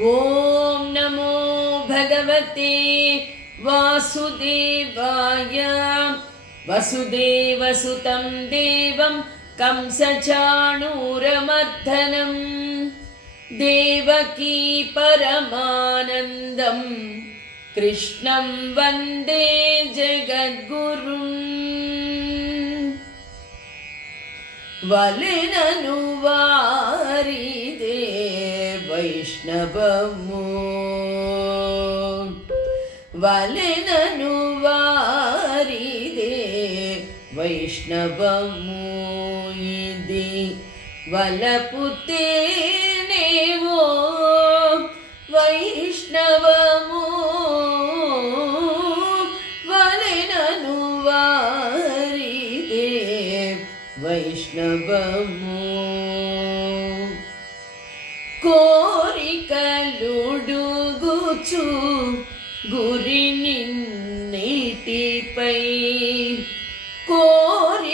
ఓం నమో భగవతే వాసుదేవాయ. వసుదేవసుతం దేవం కంసచాణూరమర్దనం దేవకీ పరమానందం కృష్ణం వందే జగద్గురుం. వలెనను వారిదే వైష్ణవము, వలెనను వారిదే వైష్ణవము. ఇది వలపుతేనేవో వైష్ణవము, వలెనను వారిదే వైష్ణవము. కోరికలుడుగుచు గురి నిన్నిటిపై, కోరికలుడుగుచు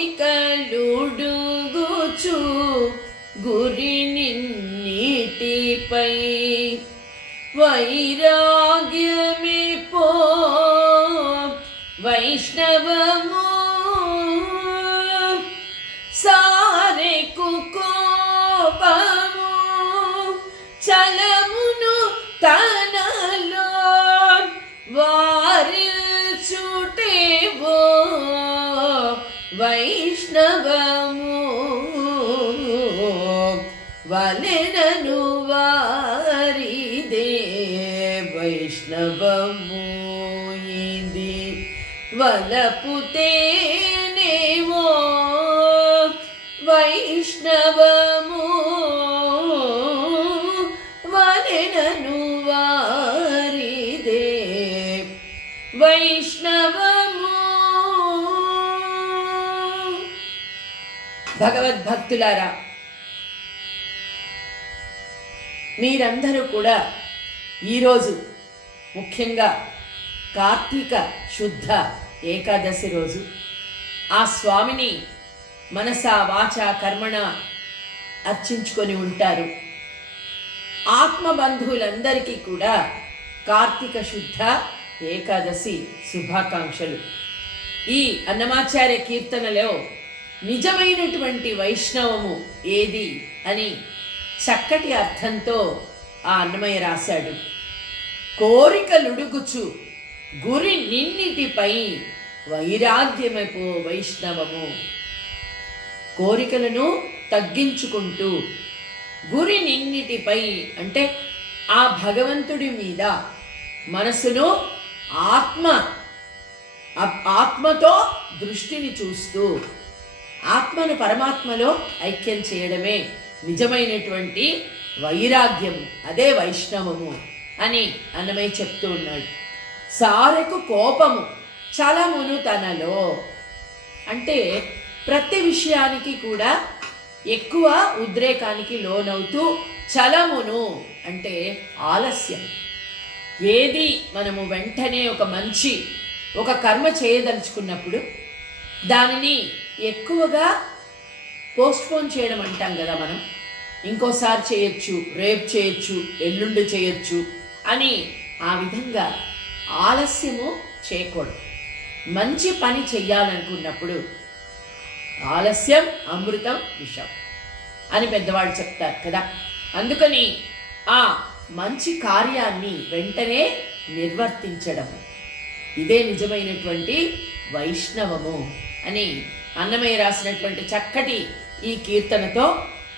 గురి నిన్నిటిపై, వైరాగ్యమే పో వైష్ణవము. సారెకు కోపము చలమును తనలో వారిచుటేవో వైష్ణవము. వలెనను వారిదే వైష్ణవము. ఇది వలపుతేనేవో వైష్ణవము, వలెనను వారిదే వైష్ణవము. భగవద్భక్తులారా, మీరందరూ కూడా ఈరోజు ముఖ్యంగా కార్తీక శుద్ధ ఏకాదశి రోజు ఆ స్వామిని మనసా వాచ కర్మణ అర్చించుకొని ఉంటారు. ఆత్మబంధువులందరికీ కూడా కార్తీక శుద్ధ ఏకాదశి శుభాకాంక్షలు. ఈ అన్నమాచార్య కీర్తనలో నిజమైనటువంటి వైష్ణవము ఏది అని చక్కటి అర్థంతో ఆ అన్నమయ్య రాశాడు. కోరికలుడుగుచు గురి నిన్నిటిపై వైరాగ్యమైపో వైష్ణవము. కోరికలను తగ్గించుకుంటూ గురి నిన్నిటిపై అంటే ఆ భగవంతుడి మీద మనసును ఆత్మతో దృష్టిని చూస్తూ ఆత్మను పరమాత్మలో ఐక్యం చేయడమే నిజమైనటువంటి వైరాగ్యము, అదే వైష్ణవము అని అన్నమయ్య చెప్తూ ఉన్నాడు. సారెకు కోపము చలమును తనలో అంటే ప్రతి విషయానికి కూడా ఎక్కువ ఉద్రేకానికి లోనవుతూ, చలమును అంటే ఆలస్యం. ఏది మనము వెంటనే ఒక కర్మ చేయదలుచుకున్నప్పుడు దానిని ఎక్కువగా పోస్ట్పోన్ చేయడం అంటాం కదా మనం. ఇంకోసారి చేయొచ్చు, రేపు చేయొచ్చు, ఎల్లుండి చేయొచ్చు అని ఆ విధంగా ఆలస్యము చేయకూడదు. మంచి పని చెయ్యాలనుకున్నప్పుడు ఆలస్యం అమృతం విషం అని పెద్దవాళ్ళు చెప్తారు కదా. అందుకని ఆ మంచి కార్యాన్ని వెంటనే నిర్వర్తించడము ఇదే నిజమైనటువంటి వైష్ణవము అని అన్నమయ్య రాసినటువంటి చక్కటి ఈ కీర్తనతో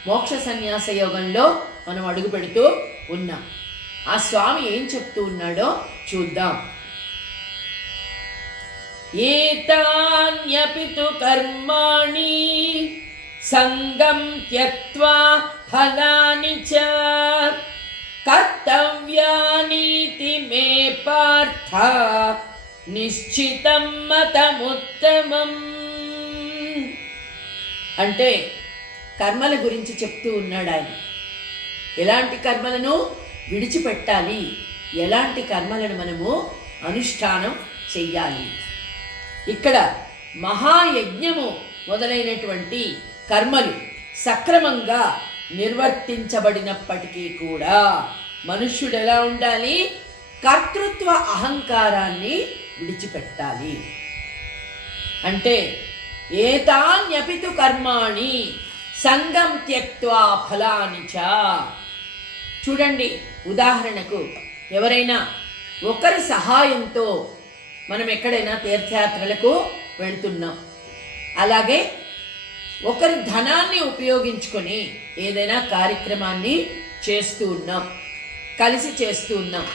మోక్ష సన్యాస యోగంలో మనం అడుగు పెడుతూ ఉన్నాం. ఆ స్వామి ఏం చెప్తూ ఉన్నాడో చూద్దాం. ఏతాన్యపి తు కర్మాణి సంగం త్యక్త్వా ఫలాని చ కర్తవ్యానీతి మే పార్థ నిశ్చితం మతముత్తమం. అంటే కర్మల గురించి చెప్తూ ఉన్నాడు ఆయన. ఎలాంటి కర్మలను విడిచిపెట్టాలి, ఎలాంటి కర్మలను మనము అనుష్ఠానం చెయ్యాలి. ఇక్కడ మహాయజ్ఞము మొదలైనటువంటి కర్మలు సక్రమంగా నిర్వర్తించబడినప్పటికీ కూడా మనుష్యుడు ఎలా ఉండాలి? కర్తృత్వ అహంకారాన్ని విడిచిపెట్టాలి. అంటే ఏతాన్యపితు కర్మాణి సంగం త్యక్త్వా ఫలాని చ. చూడండి, ఉదాహరణకు ఎవరైనా ఒకరి సహాయంతో మనం ఎక్కడైనా తీర్థయాత్రలకు వెళ్తున్నాం, అలాగే ఒకరి ధనాన్ని ఉపయోగించుకొని ఏదైనా కార్యక్రమాన్ని చేస్తూ ఉన్నాం, కలిసి చేస్తూ ఉన్నాం.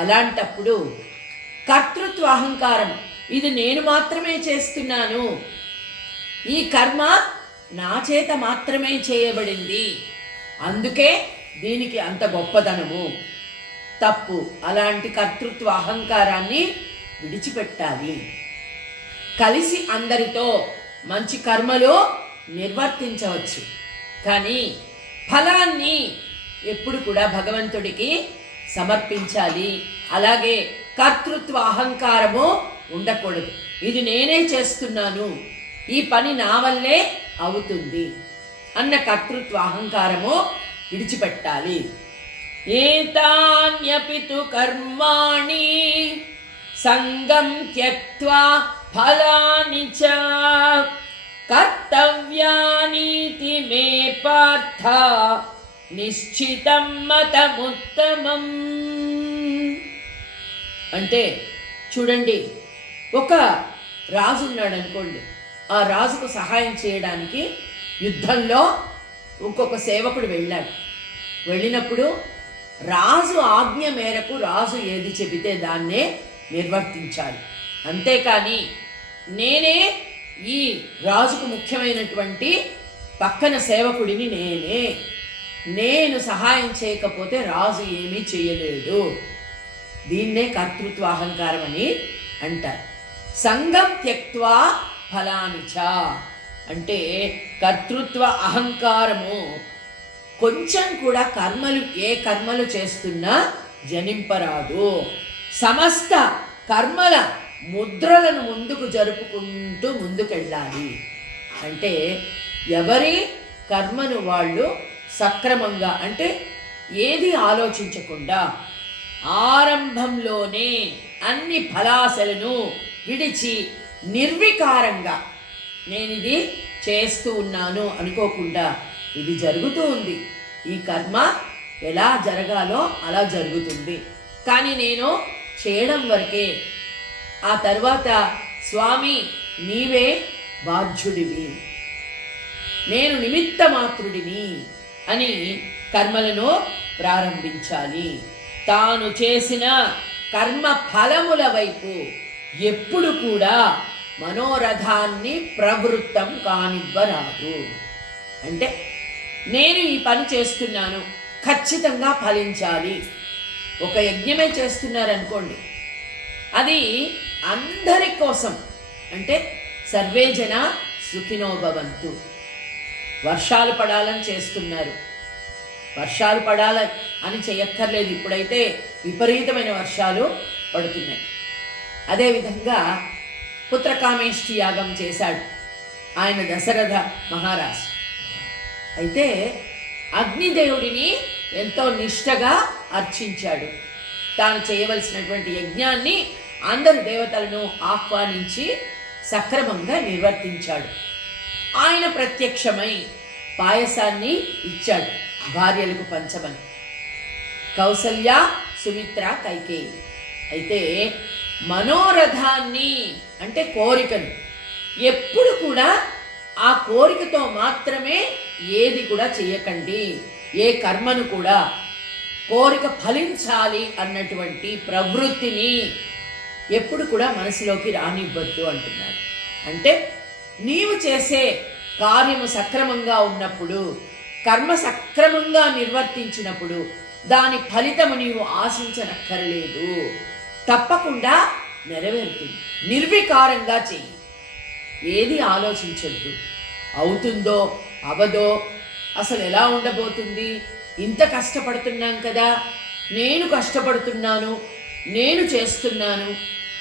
అలాంటప్పుడు కర్తృత్వ అహంకారం, ఇది నేను మాత్రమే చేస్తున్నాను, ఈ కర్మ నా చేత మాత్రమే చేయబడింది, అందుకే దీనికి అంత గొప్పదనము, తప్పు. అలాంటి కర్తృత్వ అహంకారాన్ని విడిచిపెట్టాలి. కలిసి అందరితో మంచి కర్మలు నిర్వర్తించవచ్చు, కానీ ఫలాన్ని ఎప్పుడు కూడా భగవంతుడికి సమర్పించాలి. అలాగే కర్తృత్వ అహంకారము ఉండకూడదు. ఇది నేనే చేస్తున్నాను, ఈ పని నా వల్లే అవుతుంది అన్న కర్తృత్వ అహంకారము విడిచిపెట్టాలి. ఏతాన్యపితు కర్మాణి సంగం త్యక్త్వా ఫలాని చ కర్తవ్యానీతి మే పార్థ నిశ్చితం మతముత్తమం. అంటే చూడండి, ఒక రాజు ఉన్నాడు అనుకోండి, ఆ రాజుకు సహాయం చేయడానికి యుద్ధంలో ఇంకొక సేవకుడు వెళ్ళాడు. వెళ్ళినప్పుడు రాజు ఆజ్ఞ మేరకు రాజు ఏది చెబితే దాన్నే నిర్వర్తించాలి. అంతేకాని నేనే ఈ రాజుకు ముఖ్యమైనటువంటి పక్కన సేవకుడిని, నేను సహాయం చేయకపోతే రాజు ఏమీ చేయలేడు. దీన్నే కర్తృత్వ అహంకారం అని అంటారు. సంగం త్యక్త్వా ఫలాని చ అంటే కర్తృత్వ అహంకారము కొంచెం కూడా ఏ కర్మలు చేస్తున్నా జనింపరాదు. సమస్త కర్మల ముద్రలను ముందుకు జరుపుకుంటూ ముందుకెళ్ళాలి. అంటే ఎవరి కర్మను వాళ్ళు సక్రమంగా, అంటే ఏది ఆలోచించకుండా ఆరంభంలోనే అన్ని ఫలాశలను విడిచి నిర్వికారంగా నేనిది చేస్తూ ఉన్నాను అనుకోకుండా ఇది జరుగుతూ ఉంది, ఈ కర్మ ఎలా జరగాలో అలా జరుగుతుంది, కానీ నేను చేయడం వరకే, ఆ తర్వాత స్వామి నీవే బాధ్యుడివి, నేను నిమిత్త మాత్రుడిని అని కర్మలను ప్రారంభించాలి. తాను చేసిన కర్మ ఫలముల వైపు ఎప్పుడు కూడా మనోరథాన్ని ప్రవృత్తం కానివ్వరాదు. అంటే నేను ఈ పని చేస్తున్నాను, ఖచ్చితంగా ఫలించాలి. ఒక యజ్ఞమే చేస్తున్నారనుకోండి, అది అందరి కోసం, అంటే సర్వే జన సుఖినో భవంతు. వర్షాలు పడాలని చేస్తున్నారు, వర్షాలు పడాలని అని చేయక్కర్లేదు, ఇప్పుడైతే విపరీతమైన వర్షాలు పడుతున్నాయి. అదేవిధంగా పుత్రకామేష్టి యాగం చేశాడు ఆయన దశరథ మహారాజు. అయితే అగ్నిదేవుడిని ఎంతో నిష్ఠగా అర్చించాడు. తాను చేయవలసినటువంటి యజ్ఞాన్ని అందరు దేవతలను ఆహ్వానించి సక్రమంగా నిర్వర్తించాడు. ఆయన ప్రత్యక్షమై పాయసాన్ని ఇచ్చాడు భార్యలకు పంచమని, కౌసల్య, సుమిత్ర, కైకేయి. అయితే మనోరథాన్ని అంటే కోరికను ఎప్పుడు కూడా ఆ కోరికతో మాత్రమే ఏది కూడా చేయకండి, ఏ కర్మను కూడా కోరిక ఫలించాలి అన్నటువంటి ప్రవృత్తిని ఎప్పుడు కూడా మనసులోకి రానివ్వద్దు అంటున్నాడు. అంటే నీవు చేసే కార్యము సక్రమంగా ఉన్నప్పుడు, కర్మ సక్రమంగా నిర్వర్తించినప్పుడు దాని ఫలితము నీవు ఆశించనక్కర్లేదు, తప్పకుండా నెరవేరుతుంది. నిర్వికారంగా చెయ్యి, ఏది ఆలోచించద్దు. అవుతుందో అవదో, అసలు ఎలా ఉండబోతుంది, ఇంత కష్టపడుతున్నాం కదా, నేను కష్టపడుతున్నాను, నేను చేస్తున్నాను.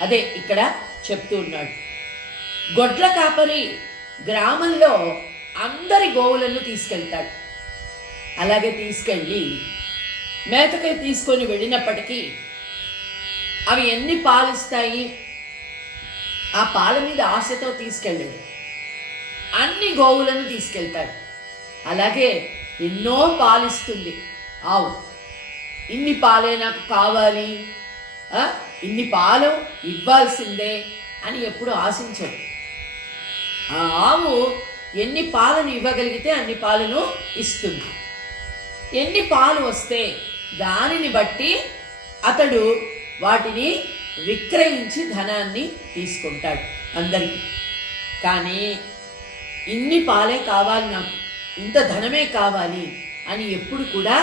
అదే ఇక్కడ చెప్తూ ఉన్నాడు. గొడ్ల కాపరి గ్రామంలో అందరి గోవులను తీసుకెళ్తాడు. అలాగే తీసుకెళ్ళి మేతకై తీసుకొని వెళ్ళినప్పటికీ అవి ఎన్ని పాలిస్తాయి, ఆ పాల మీద ఆశతో తీసుకెళ్ళాడు. అన్ని గోవులను తీసుకెళ్తాడు. అలాగే ఎన్నో పాలిస్తుంది ఆవు. ఇన్ని పాలే నాకు కావాలి, ఇన్ని పాలు ఇవ్వాల్సిందే అని ఎప్పుడు ఆశించడు. ఆ ఆవు ఎన్ని పాలను ఇవ్వగలిగితే అన్ని పాలను ఇస్తుంది. ఎన్ని పాలు వస్తే దానిని బట్టి అతడు వాటిని విక్రయించి ధనాన్ని తీసుకుంటాడు అందరికీ. కానీ ఇన్ని పాలే కావాలి, నాకు ఇంత ధనమే కావాలి అని ఎప్పుడు కూడా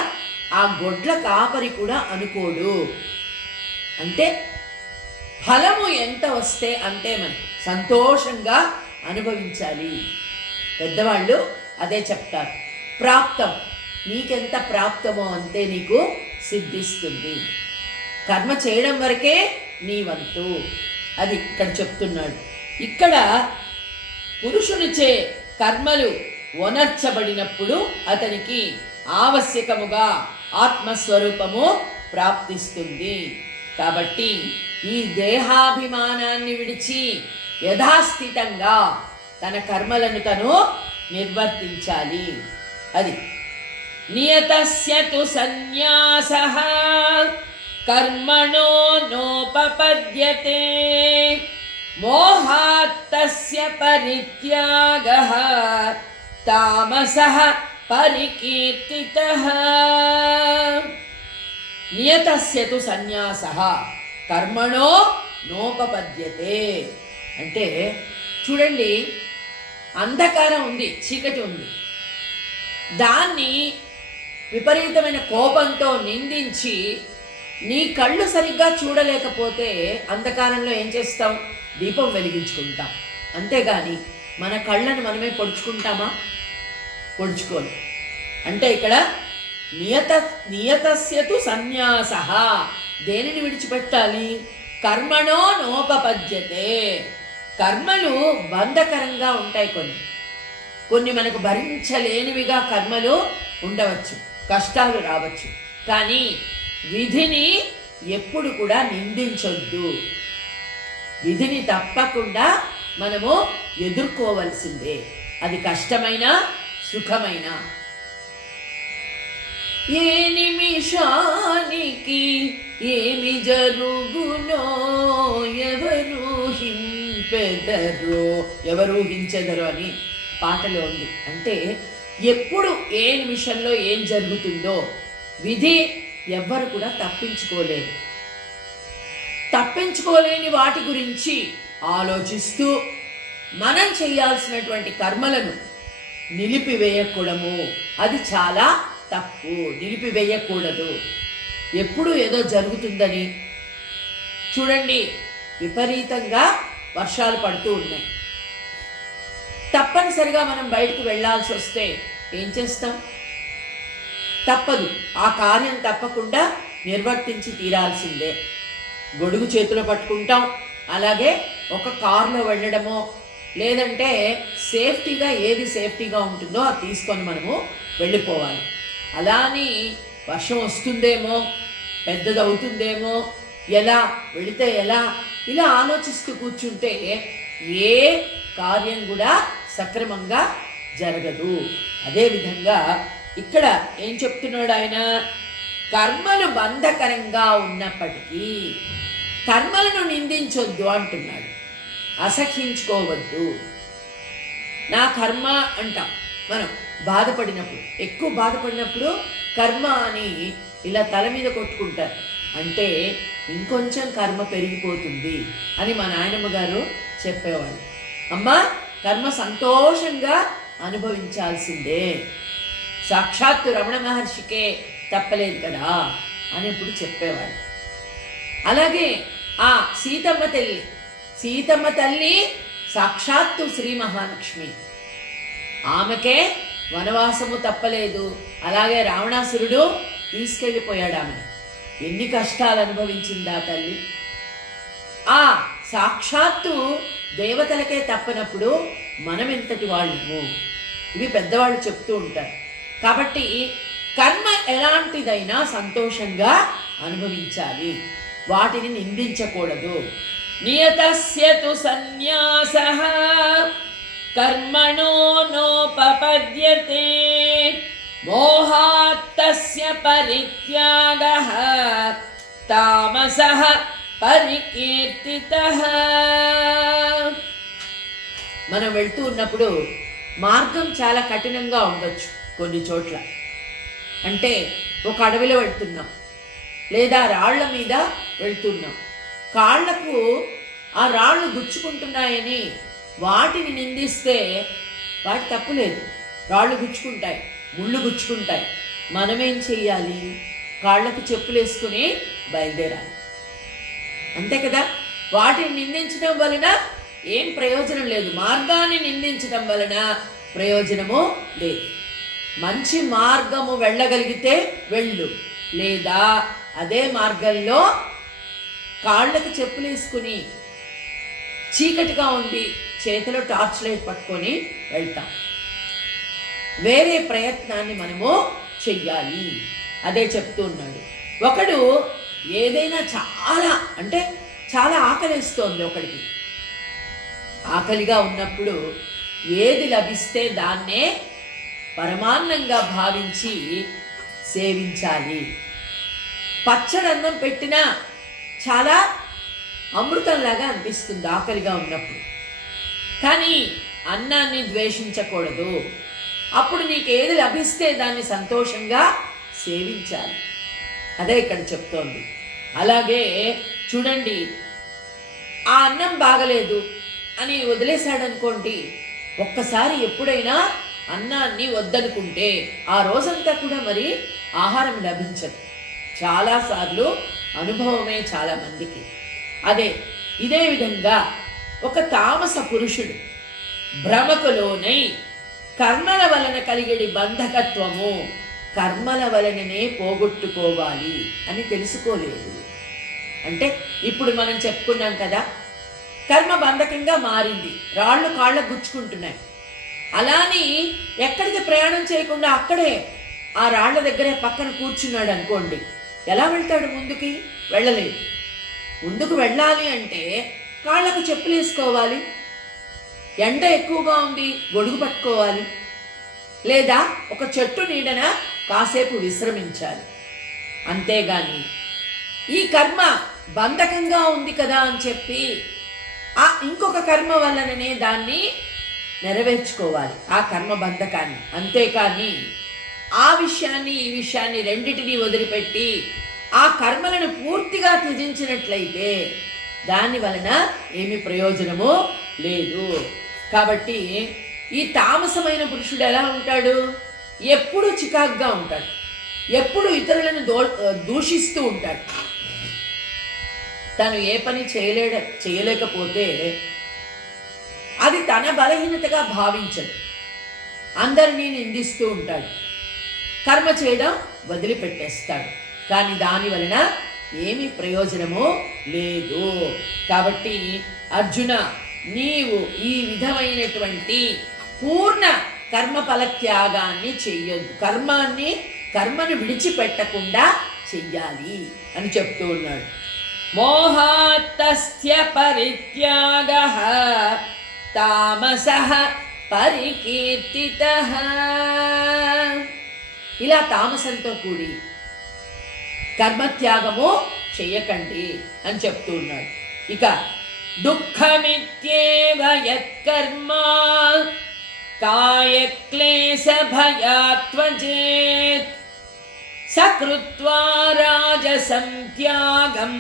ఆ గొడ్ల కాపరి కూడా అనుకోడు. అంటే ఫలము ఎంత వస్తే అంతే మనకి సంతోషంగా అనుభవించాలి. పెద్దవాళ్ళు అదే చెప్తారు, ప్రాప్తం, నీకెంత ప్రాప్తమో అంతే నీకు సిద్ధిస్తుంది. కర్మ చేయడం వరకే నీ వంతు, అది ఇక్కడ చెప్తున్నాడు. ఇక్కడ పురుషునిచే కర్మలు వనర్చబడినప్పుడు అతనికి ఆవశ్యకముగా ఆత్మస్వరూపము ప్రాప్తిస్తుంది. కాబట్టి ఈ దేహాభిమానాన్ని విడిచి యథాస్థితంగా తన కర్మలను తను నిర్వర్తించాలి. అది నియతస్య తు సన్యాసః కర్మణో నోపపద్యతే మోహాత్తస్య పరిత్యాగః తామసః పరికీర్తితః. నియతస్య తు సన్యాసః కర్మణో నోపపద్యతే. అంటే చూడండి, అంధకారం ఉంది, చీకటి ఉంది, దాన్ని విపరీతమైన కోపంతో నిందించి నీ కళ్ళు సరిగ్గా చూడలేకపోతే అంధకారంలో ఏం చేస్తాం? దీపం వెలిగించుకుంటాం. అంతేగాని మన కళ్ళను మనమే పొడుచుకుంటామా? పొడుచుకోను. అంటే ఇక్కడ నియతస్యతు సన్యాసః, దేనిని విడిచిపెట్టాలి? కర్మణో నోపపద్యతే. కర్మలు బంధకరంగా ఉంటాయి. కొన్ని మనకు భరించలేనివిగా కర్మలు ఉండవచ్చు, కష్టాలు రావచ్చు. కానీ విధిని ఎప్పుడు కూడా నిందించొద్దు. విధిని తప్పకుండా మనము ఎదుర్కోవలసిందే, అది కష్టమైన సుఖమైన. ఏ నిమిషానికి ఏమి జరుగునో ఎవరు హింపెదరో, ఎవరు హించెదరో అని పాటలో ఉంది. అంటే ఎప్పుడు ఏ నిమిషంలో ఏం జరుగుతుందో విధి ఎవ్వరు కూడా తప్పించుకోలేరు. తప్పించుకోలేని వాటి గురించి ఆలోచిస్తూ మనం చేయాల్సినటువంటి కర్మలను నిలిపివేయకూడము. అది చాలా తప్పు. నిలిపివేయకూడదు. ఎప్పుడు ఏదో జరుగుతుందని. చూడండి, విపరీతంగా వర్షాలు పడుతూ ఉన్నాయి. తప్పనిసరిగా మనం బయటకు వెళ్ళాల్సి వస్తే ఏం చేస్తాం? తప్పదు, ఆ కార్యం తప్పకుండా నిర్వర్తించి తీరాల్సిందే. గొడుగు చేతిలో పట్టుకుంటాం, అలాగే ఒక కారులో వెళ్ళడమో లేదంటే సేఫ్టీగా ఏది సేఫ్టీగా ఉంటుందో అది తీసుకొని మనము వెళ్ళిపోవాలి. అలా అని వర్షం వస్తుందేమో, పెద్దదవుతుందేమో, ఎలా వెళితే ఎలా, ఇలా ఆలోచిస్తూ కూర్చుంటే ఏ కార్యం కూడా సక్రమంగా జరగదు. అదేవిధంగా ఇక్కడ ఏం చెప్తున్నాడు ఆయన? కర్మలు బంధకరంగా ఉన్నప్పటికీ కర్మలను నిందించొద్దు అంటున్నాడు. అసహ్యించుకోవద్దు. నా కర్మ అంటాం మనం బాధపడినప్పుడు, ఎక్కువ బాధపడినప్పుడు కర్మ అని ఇలా తల మీద కొట్టుకుంటారు. అంటే ఇంకొంచెం కర్మ పెరిగిపోతుంది అని మా నాయనమ్మ గారు చెప్పేవాళ్ళు. అమ్మ, కర్మ సంతోషంగా అనుభవించాల్సిందే, సాక్షాత్తు రమణ మహర్షికే తప్పలేదు కదా అని ఇప్పుడు చెప్పేవాళ్ళు. అలాగే ఆ సీతమ్మ తల్లి సాక్షాత్తు శ్రీ మహాలక్ష్మి, ఆమెకే వనవాసము తప్పలేదు. అలాగే రావణాసురుడు తీసుకెళ్ళిపోయాడు ఆమెను. ఎన్ని కష్టాలు అనుభవించిందా తల్లి. ఆ సాక్షాత్తు దేవతలకే తప్పనప్పుడు మనం ఎంతటి వాళ్ళము? ఇవి పెద్దవాళ్ళు చెప్తూ ఉంటారు. కాబట్టి కర్మ ఎలాంటిదైనా సంతోషంగా అనుభవించాలి, వాటిని నిందించకూడదు. నియతస్య తు సన్యాసః కర్మణో నోపపద్యతే మోహాత్తస్య పరిత్యాగః తామసః పరికీర్తితః. మనం వెళ్తూ ఉన్నప్పుడు మార్గం చాలా కఠినంగా ఉండొచ్చు కొన్ని చోట్ల. అంటే ఒక అడవిలో వెళ్తున్నాం, లేదా రాళ్ల మీద వెళ్తున్నాం, కాళ్లకు ఆ రాళ్ళు గుచ్చుకుంటున్నాయని వాటిని నిందిస్తే వాటి తప్పు లేదు. రాళ్ళు గుచ్చుకుంటాయి, ముళ్ళు గుచ్చుకుంటాయి. మనమేం చెయ్యాలి? కాళ్లకు చెప్పులు వేసుకుని బయలుదేరాలి, అంతే కదా. వాటిని నిందించడం వలన ఏం ప్రయోజనం లేదు, మార్గాన్ని నిందించడం వలన ప్రయోజనము లేదు. మంచి మార్గము వెళ్ళగలిగితే వెళ్ళు, లేదా అదే మార్గంలో కాళ్ళకి చెప్పులు వేసుకుని చీకటిగా ఉంది చేతిలో టార్చ్ లైట్ పట్టుకొని వెళ్తాం. వేరే ప్రయత్నాన్ని మనము చెయ్యాలి, అదే చెప్తూ ఉన్నాడు. ఒకడు ఏదైనా చాలా ఆకలిస్తోంది, ఒకడికి ఆకలిగా ఉన్నప్పుడు ఏది లభిస్తే దాన్నే పరమాన్నంగా భావించి సేవించాలి. పచ్చడన్నం పెట్టినా చాలా అమృతంలాగా అనిపిస్తుంది ఆకలిగా ఉన్నప్పుడు, కానీ అన్నాన్ని ద్వేషించకూడదు. అప్పుడు నీకు ఏది లభిస్తే దాన్ని సంతోషంగా సేవించాలి, అదే ఇక్కడ చెప్తోంది. అలాగే చూడండి, ఆ అన్నం బాగలేదు అని వదిలేశాడనుకోండి, ఒక్కసారి ఎప్పుడైనా అన్నాన్ని వద్దనుకుంటే ఆ రోజంతా కూడా మరి ఆహారం లభించదు. చాలాసార్లు అనుభవమే చాలా మందికి. ఇదే విధంగా ఒక తామస పురుషుడు భ్రమకులోనై కర్మల వలన కలిగడి బంధకత్వము కర్మల వలననే పోగొట్టుకోవాలి అని తెలుసుకోలేదు. అంటే ఇప్పుడు మనం చెప్పుకున్నాం కదా, కర్మ బంధకంగా మారింది, రాళ్ళు కాళ్ళకు గుచ్చుకుంటున్నాయి. అలాని ఎక్కడికి ప్రయాణం చేయకుండా అక్కడే ఆ రాళ్ల దగ్గరే పక్కన కూర్చున్నాడు అనుకోండి, ఎలా వెళ్తాడు? ముందుకి వెళ్ళలేదు. ముందుకు వెళ్ళాలి అంటే కాళ్ళకు చెప్పులు వేసుకోవాలి, ఎండ ఎక్కువగా ఉంది గొడుగు పట్టుకోవాలి, లేదా ఒక చెట్టు నీడన కాసేపు విశ్రమించాలి. అంతేగాని ఈ కర్మ బంధకంగా ఉంది కదా అని చెప్పి ఇంకొక కర్మ వలననే దాన్ని నెరవేర్చుకోవాలి, ఆ కర్మ బంధకాన్ని. అంతేకాని ఆ విషయాన్ని ఈ విషయాన్ని రెండిటినీ వదిలిపెట్టి ఆ కర్మలను పూర్తిగా త్యజించినట్లయితే దాని వలన ఏమి ప్రయోజనము లేదు. కాబట్టి ఈ తామసమైన పురుషుడు ఎలా ఉంటాడు? ఎప్పుడు చికాగ్గా ఉంటాడు, ఎప్పుడు ఇతరులను దూషిస్తూ ఉంటాడు. తను ఏ పని చేయలేకపోతే అది తన బలహీనతగా భావించడు, అందరినీ నిందిస్తూ ఉంటాడు, కర్మ చేయడం వదిలిపెట్టేస్తాడు. కానీ దాని వలన ఏమి ప్రయోజనము లేదు. కాబట్టి అర్జున, నీవు ఈ విధమైనటువంటి పూర్ణ కర్మఫల త్యాగాన్ని చెయ్యొద్దు, కర్మను విడిచిపెట్టకుండా చెయ్యాలి అని చెప్తూ ఉన్నాడు. మోహాత్తస్య పరిత్యాగః తామసః పరికీర్తితః. ఇలా తామసంతో కూడి కర్మత్యాగము చెయ్యకండి అని చెప్తూ ఉన్నాడు. ఇక దుఃఖమిత్యేవ యత్కర్మ కాయక్లేశ భయాత్వజేత్ సకృత్వా రాజసం త్యాగం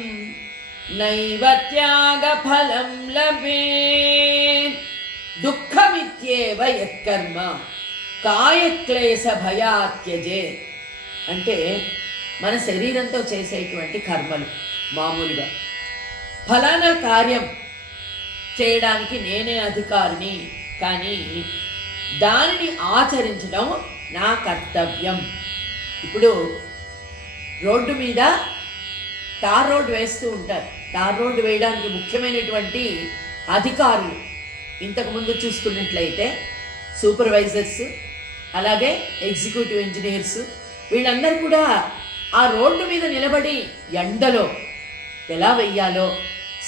నైవ త్యాగ ఫలం లభేత్. దుఃఖమిత్యేవ యత్కర్మ కాయక్లేశ భయాత్యజేత్. అంటే మన శరీరంతో చేసేటువంటి కర్మలు మామూలుగా ఫలానా కార్యం చేయడానికి నేనే అధికారిని, కానీ దానిని ఆచరించడం నా కర్తవ్యం. ఇప్పుడు రోడ్డు మీద తార్ రోడ్డు వేస్తూ ఉంటారు. తార్ రోడ్డు వేయడానికి ముఖ్యమైనటువంటి అధికారులు ఇంతకుముందు చూసుకున్నట్లయితే సూపర్వైజర్స్, అలాగే ఎగ్జిక్యూటివ్ ఇంజనీర్స్, వీళ్ళందరూ కూడా ఆ రోడ్డు మీద నిలబడి ఎండలో ఎలా వెయ్యాలో,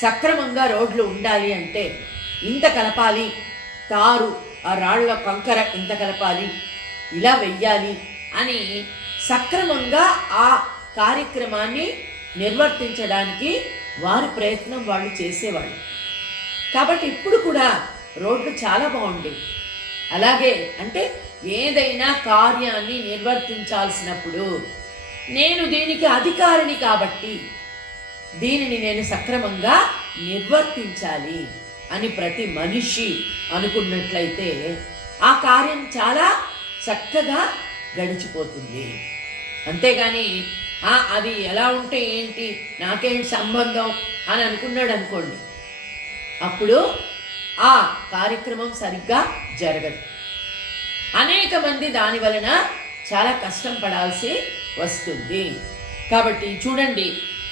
సక్రమంగా రోడ్లు ఉండాలి అంటే ఇంత కలపాలి, తారు ఆ రాళ్ళ కంకర ఇంత కలపాలి, ఇలా వెయ్యాలి అని సక్రమంగా ఆ కార్యక్రమాన్ని నిర్వర్తించడానికి వారి ప్రయత్నం వాళ్ళు చేసేవాళ్ళు. కాబట్టి ఇప్పుడు కూడా రోడ్లు చాలా బాగుండేవి. అలాగే అంటే ఏదైనా కార్యాన్ని నిర్వర్తించాల్సినప్పుడు నేను దీనికి అధికారిని కాబట్టి దీనిని నేను సక్రమంగా నిర్వర్తించాలి అని ప్రతి మనిషి అనుకున్నట్లయితే ఆ కార్యం చాలా చక్కగా గడిచిపోతుంది. అంతేగాని అది ఎలా ఉంటే ఏంటి, నాకేంటి సంబంధం అని అనుకున్నాడు అనుకోండి, అప్పుడు ఆ కార్యక్రమం సరిగ్గా జరగదు. అనేక మంది దాని వలన చాలా కష్టం పడాల్సి వస్తుంది. కాబట్టి చూడండి,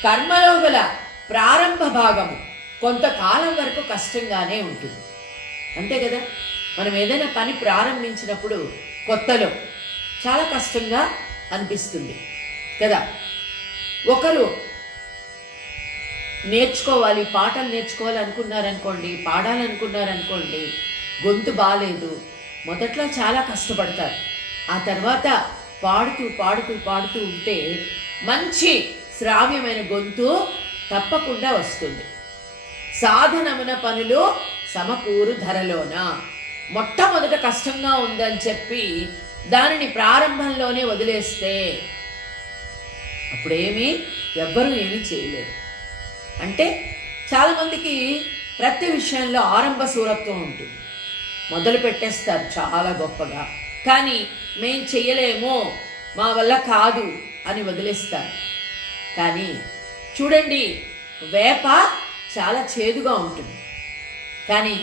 కర్మలో గల ప్రారంభ భాగము కొంతకాలం వరకు కష్టంగానే ఉంటుంది. అంతే కదా, మనం ఏదైనా పని ప్రారంభించినప్పుడు కొత్తలో చాలా కష్టంగా అనిపిస్తుంది కదా. ఒకరు నేర్చుకోవాలి, పాటలు నేర్చుకోవాలి అనుకున్నారనుకోండి, పాడాలనుకున్నారనుకోండి, గొంతు బాగాలేదు, మొదట్లో చాలా కష్టపడతారు. ఆ తర్వాత పాడుతూ పాడుతూ పాడుతూ ఉంటే మంచి శ్రావ్యమైన గొంతు తప్పకుండా వస్తుంది. సాధనమున పనులు సమకూరు ధరలోన. మొట్టమొదట కష్టంగా ఉందని చెప్పి దానిని ప్రారంభంలోనే వదిలేస్తే అప్పుడేమీ ఎవ్వరూ ఏమీ చేయలేరు. అంటే చాలామందికి ప్రతి విషయంలో ఆరంభ శూరత్వం ఉంటుంది. మొదలు పెట్టేస్తారు చాలా గొప్పగా, కానీ మేం చెయ్యలేమో, మా వల్ల కాదు అని వదిలేస్తారు. కానీ చూడండి, వేప చాలా చేదుగా ఉంటుంది, కానీ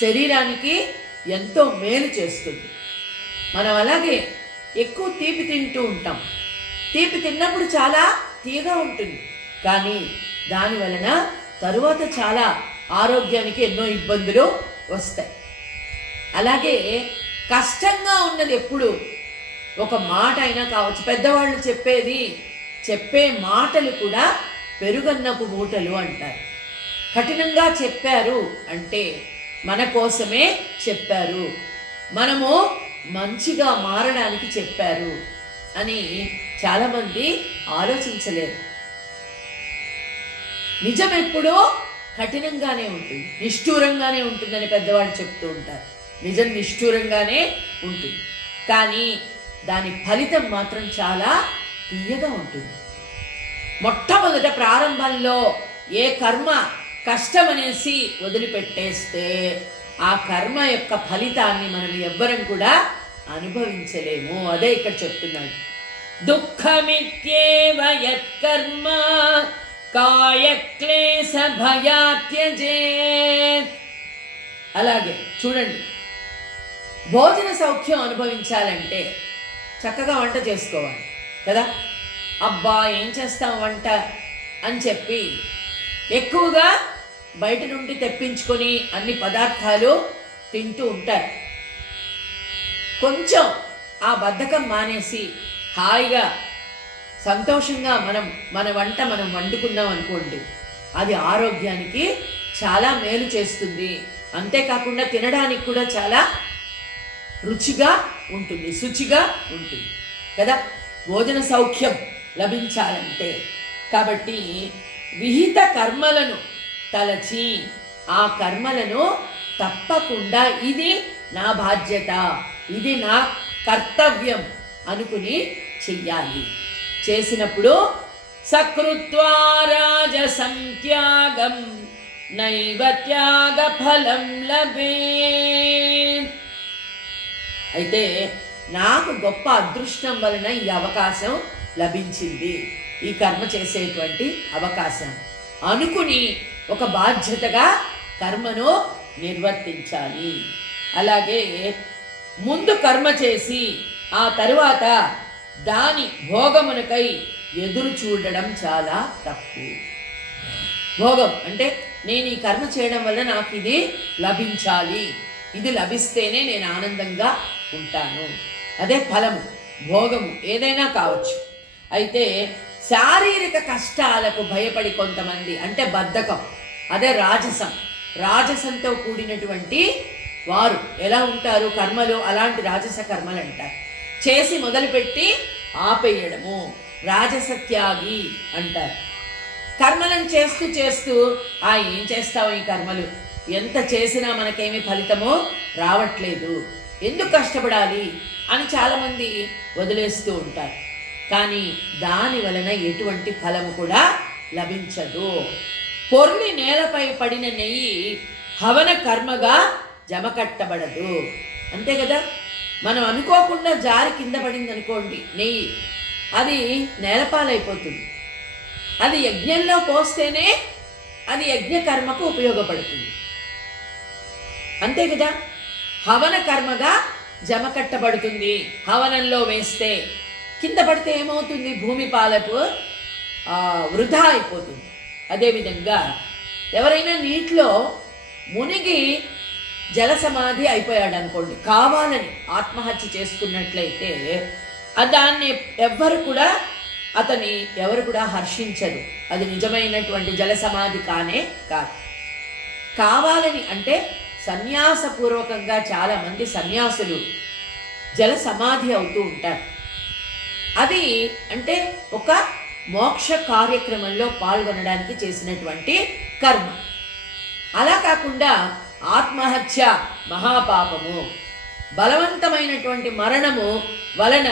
శరీరానికి ఎంతో మేలు చేస్తుంది. మనం అలాగే ఎక్కువ తీపి తింటూ ఉంటాం. తీపి తిన్నప్పుడు చాలా తీయగా ఉంటుంది, కానీ దాని వలన తరువాత చాలా ఆరోగ్యానికి ఎన్నో ఇబ్బందులు వస్తాయి. అలాగే కష్టంగా ఉన్నది ఎప్పుడు ఒక మాట అయినా కావచ్చు, పెద్దవాళ్ళు చెప్పే మాటలు కూడా పెరుగన్నపు మూటలు అంటారు. కఠినంగా చెప్పారు అంటే మన కోసమే చెప్పారు, మనము మంచిగా మారడానికి చెప్పారు అని చాలామంది ఆలోచించలేరు. నిజం ఎప్పుడూ కఠినంగానే ఉంటుంది, నిష్ఠూరంగానే ఉంటుందని పెద్దవాళ్ళు చెప్తూ ఉంటారు. నిజం నిష్ఠూరంగానే ఉంటుంది, కానీ దాని ఫలితం మాత్రం చాలా తీయగా ఉంటుంది. మొట్టమొదట ప్రారంభంలో ఏ కర్మ కష్టమనేసి వదిలిపెట్టేస్తే ఆ కర్మ యొక్క ఫలితాన్ని మనం ఎవ్వరం కూడా అనుభవించలేము. అదే ఇక్కడ చెప్తున్నాడు, దుఃఖమిత్యేవ యత్కర్మ కాయక్లేశ భయాత్యజేత్. అలాగే చూడండి, భోజన సౌఖ్యం అనుభవించాలంటే చక్కగా వంట చేసుకోవాలి కదా. అబ్బా ఏం చేస్తాం వంట అని చెప్పి ఎక్కువగా బయట నుండి తెప్పించుకొని అన్ని పదార్థాలు తింటూ ఉంటారు. కొంచెం ఆ బద్ధకం మానేసి హాయిగా సంతోషంగా మన వంట మనం వండుకున్నాం అనుకోండి, అది ఆరోగ్యానికి చాలా మేలు చేస్తుంది. అంతేకాకుండా తినడానికి కూడా చాలా రుచిగా ఉంటుంది, శుచిగా ఉంటుంది కదా భోజన సౌఖ్యం లభించాలంటే. కాబట్టి విహిత కర్మలను తలచి ఆ కర్మలను తప్పకుండా ఇది నా బాధ్యత, ఇది నా కర్తవ్యం అనుకుని చెయ్యాలి. చేసినప్పుడు సకృత్వా రాజసం త్యాగం నైవ త్యాగ ఫలం లభేత్. అయితే నాకు గొప్ప అదృష్టం వలన ఈ అవకాశం లభించింది, ఈ కర్మ చేసేటువంటి అవకాశం అనుకుని ఒక బాధ్యతగా కర్మను నిర్వర్తించాలి. అలాగే ముందు కర్మ చేసి ఆ తరువాత దాని భోగమునకై ఎదురు చూడడం చాలా తప్పు. భోగం అంటే నేను ఈ కర్మ చేయడం వల్ల నాకు ఇది లభించాలి, ఇది లభిస్తేనే నేను ఆనందంగా ఉంటాను, అదే ఫలము. భోగము ఏదైనా కావచ్చు. అయితే శారీరక కష్టాలకు భయపడి కొంతమంది, అంటే బద్ధకం, అదే రాజసం, రాజసంతో కూడినటువంటి వారు ఎలా ఉంటారు, కర్మలు అలాంటి రాజస కర్మలు అంటారు. చేసి మొదలుపెట్టి ఆపేయడము రాజసత్యాగి అంటారు. కర్మలను చేస్తూ చేస్తూ ఏం చేస్తావు, ఈ కర్మలు ఎంత చేసినా మనకేమీ ఫలితమో రావట్లేదు, ఎందుకు కష్టపడాలి అని చాలామంది వదిలేస్తూ ఉంటారు. కానీ దాని వలన ఎటువంటి ఫలము కూడా లభించదు. పొర్లి నేలపై పడిన నెయ్యి హవన కర్మగా జమకట్టబడదు. అంతే కదా, మనం అనుకోకుండా జారి కింద పడింది అనుకోండి నెయ్యి, అది నేలపాలైపోతుంది. అది యజ్ఞంలో పోస్తేనే అది యజ్ఞ కర్మకు ఉపయోగపడుతుంది. అంతే కదా, హవన కర్మగా జమకట్టబడుతుంది. హవనంలో వేస్తే కింద పడితే ఏమవుతుంది, భూమి పాలకు వృధా అయిపోతుంది. అదేవిధంగా ఎవరైనా నీటిలో మునిగి జల సమాధి అయిపోయాడు అనుకోండి, కావాలని ఆత్మహత్య చేసుకున్నట్లయితే దాన్ని ఎవరు కూడా హర్షించరు. అది నిజమైనటువంటి జల సమాధి కానే కాదు. కావాలని అంటే సన్యాసపూర్వకంగా చాలామంది సన్యాసులు జల సమాధి అవుతూ ఉంటారు. అది అంటే ఒక మోక్ష కార్యక్రమంలో పాల్గొనడానికి చేసినటువంటి కర్మ. అలా కాకుండా ఆత్మహత్య మహాపాపము, బలవంతమైనటువంటి మరణము వలన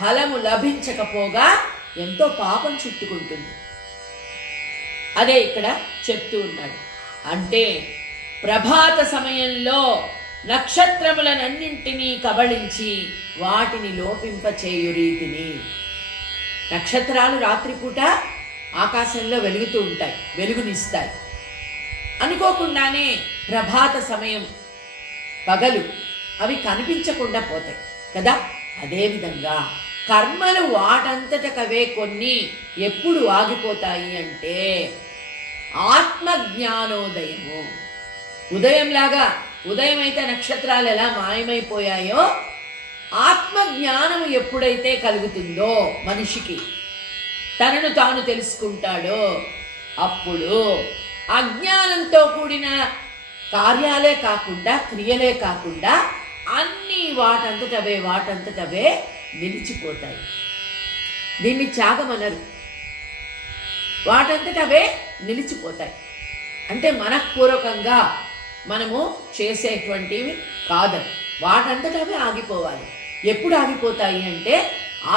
ఫలము లభించకపోగా ఎంతో పాపం చుట్టుకుంటుంది. అదే ఇక్కడ చెప్తూ ఉన్నాడు. అంటే ప్రభాత సమయంలో నక్షత్రములనన్నింటినీ కబళించి వాటిని లోపింపచేయు రీతిని. నక్షత్రాలు రాత్రిపూట ఆకాశంలో వెలుగుతూ ఉంటాయి, వెలుగునిస్తాయి. అనుకోకుండానే ప్రభాత సమయం పగలు అవి కనిపించకుండా పోతాయి కదా. అదేవిధంగా కర్మలు వాటంతటకవే కొన్ని ఎప్పుడు ఆగిపోతాయి అంటే ఆత్మజ్ఞానోదయము. ఉదయంలాగా, ఉదయం అయితే నక్షత్రాలు ఎలా మాయమైపోయాయో, ఆత్మజ్ఞానము ఎప్పుడైతే కలుగుతుందో మనిషికి, తనను తాను తెలుసుకుంటాడో, అప్పుడు అజ్ఞానంతో కూడిన కార్యాలే కాకుండా, క్రియలే కాకుండా అన్నీ వాటంతటవే నిలిచిపోతాయి. దీన్ని త్యాగం అనరు. వాటంతటవే నిలిచిపోతాయి. అంటే మనఃపూర్వకంగా మనము చేసేటువంటివి కాదని, వాటంతటవే ఆగిపోవాలి. ఎప్పుడు ఆగిపోతాయి అంటే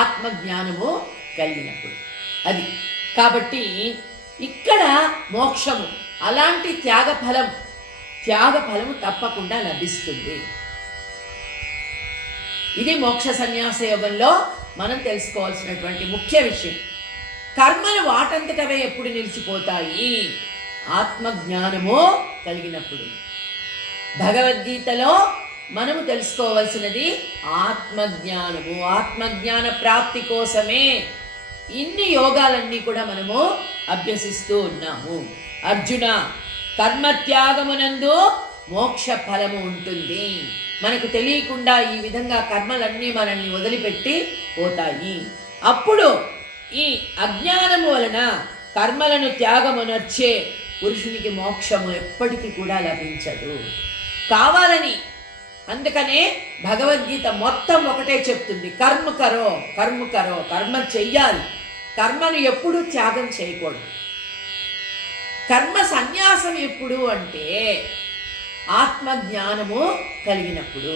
ఆత్మజ్ఞానము కలిగినప్పుడు. అది కాబట్టి ఇక్కడ మోక్షము, అలాంటి త్యాగఫలము తప్పకుండా లభిస్తుంది. ఇది మోక్ష సన్యాస యోగంలో మనం తెలుసుకోవాల్సినటువంటి ముఖ్య విషయం. కర్మలు వాటంతటవే ఎప్పుడు నిలిచిపోతాయి? ఆత్మజ్ఞానము కలిగినప్పుడు. భగవద్గీతలో మనము తెలుసుకోవాల్సినది ఆత్మజ్ఞానము. ఆత్మజ్ఞాన ప్రాప్తి కోసమే ఇన్ని యోగాలన్నీ కూడా మనము అభ్యసిస్తూ ఉన్నాము. అర్జున, కర్మత్యాగమునందు మోక్ష ఫలము ఉంటుంది. మనకు తెలియకుండా ఈ విధంగా కర్మలన్నీ మనల్ని వదిలిపెట్టి పోతాయి. అప్పుడు ఈ అజ్ఞానము వలన కర్మలను త్యాగమునర్చే పురుషునికి మోక్షము ఎప్పటికీ కూడా లభించదు. కావాలని, అందుకనే భగవద్గీత మొత్తం ఒకటే చెప్తుంది, కర్మ కరో, కర్మ చెయ్యాలి. కర్మను ఎప్పుడూ త్యాగం చేయకూడదు. కర్మ సన్యాసం ఎప్పుడు అంటే ఆత్మజ్ఞానము కలిగినప్పుడు.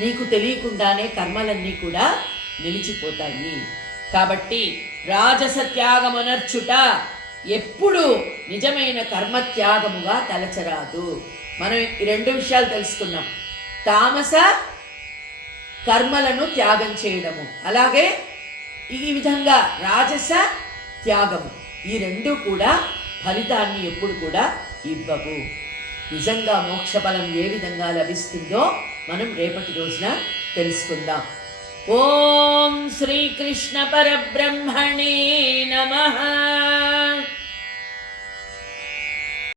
నీకు తెలియకుండానే కర్మలన్నీ కూడా నిలిచిపోతాయి. కాబట్టి రాజస త్యాగమనర్చుట ఎప్పుడు నిజమైన కర్మత్యాగముగా తలచరాదు. మనం ఈ రెండు విషయాలు తెలుసుకున్నాం. తామస కర్మలను త్యాగం చేయడము, అలాగే ఈ విధంగా రాజస త్యాగము, ఈ రెండు కూడా ఫలితాన్ని ఎప్పుడు కూడా ఇవ్వవు. నిజంగా మోక్షఫలం ఏ విధంగా లభిస్తుందో మనం రేపటి రోజున తెలుసుకుందాం. ఓం శ్రీకృష్ణ పరబ్రహ్మణే నమః.